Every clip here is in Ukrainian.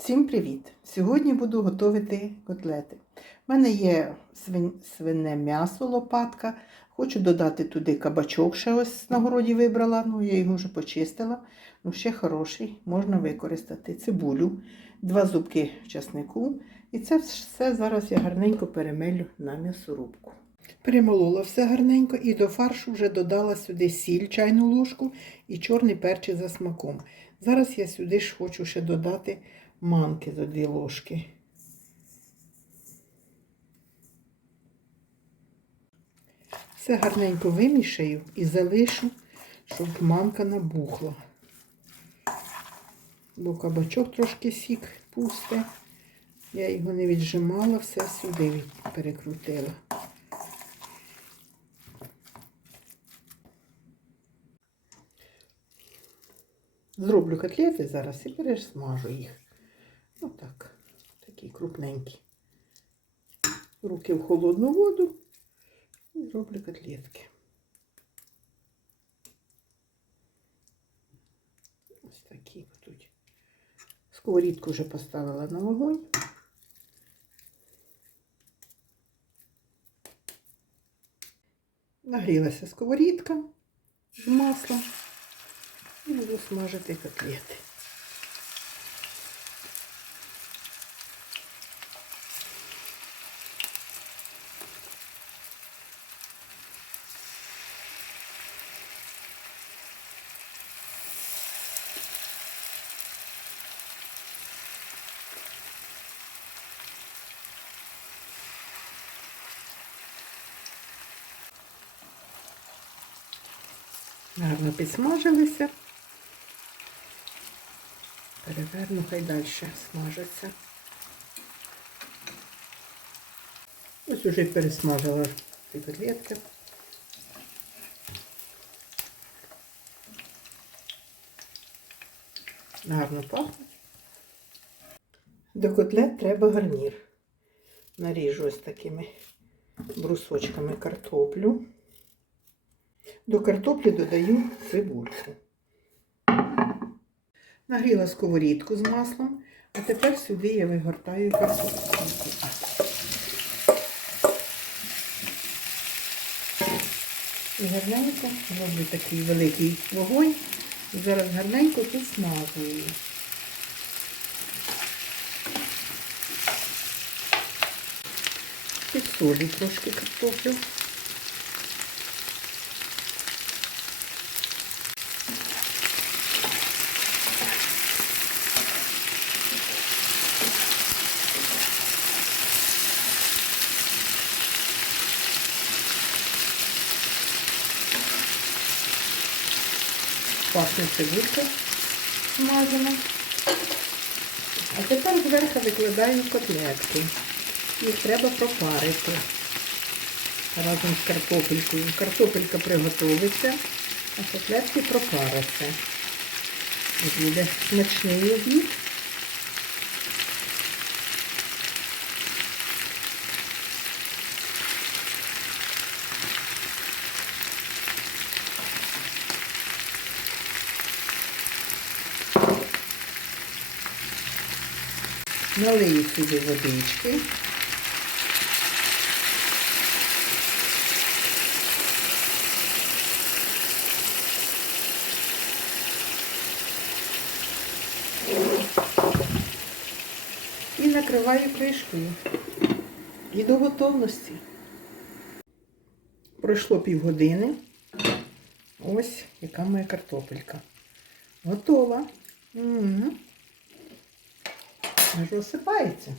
Всім привіт! Сьогодні буду готувати котлети. У мене є свин... свине м'ясо, лопатка. Хочу додати туди кабачок, ще ось на городі вибрала. Ну, я його вже почистила. Ну, ще хороший, можна використати цибулю, два зубки часнику. І це все зараз я гарненько перемелю на м'ясорубку. Перемолола все гарненько і до фаршу вже додала сюди сіль, чайну ложку і чорний перчик за смаком. Зараз я сюди ж хочу ще додати манки за дві ложки. Все гарненько вимішаю і залишу, щоб манка набухла. Бо кабачок трошки сік пусте. Я його не віджимала, все сюди перекрутила. Зроблю котлети зараз і пересмажу їх. Отак. Такі крупненькі. Руки в холодну воду і зроблю котлетки. Ось такі тут. Сковорідку вже поставила на вогонь. Нагрілася сковорідка з маслом і буду смажити котлети. Гарно підсмажилися. Переверну, хай далі смажаться. Ось уже пересмажила ці котлетки. Гарно пахнуть. До котлет треба гарнір. Наріжу ось такими брусочками картоплю. До картоплі додаю цибульку. Нагріла сковорідку з маслом, а тепер сюди я вигортаю картоплю. Гарненько роблю такий великий вогонь. Зараз гарненько підсмажую. Підсолю трошки картоплю. Пахне цибулька смажена. А тепер зверху викладаю котлетки. Їх треба пропарити разом з картопелькою. Картопелька приготовиться, а котлетки пропаряться. І буде смачний обід. Налию сюди водички. І накриваю кришкою. І до готовності. Пройшло півгодини. Ось яка моя картопелька. Готова. М-м-м. Розсипається.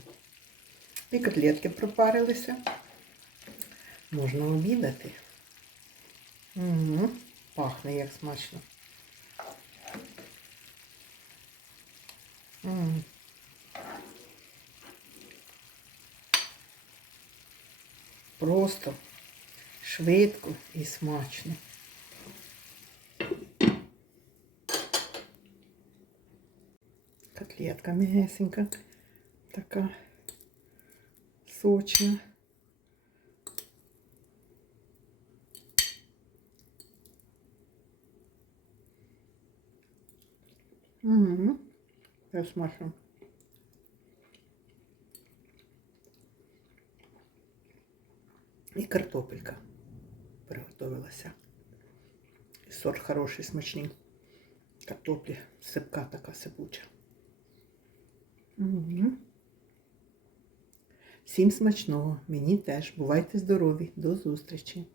І котлетки пропарилися. Можна обідати. Угу. Пахне як смачно. М. Просто швидко і смачно. котлетка м'ясенька, така сочна. Угу. Я смашу. І картопелька приготувалася. Сорт хороший, смачний. Картоплі, Сыпка така сипуча. Всім смачного, мені теж. Бувайте здорові, до зустрічі!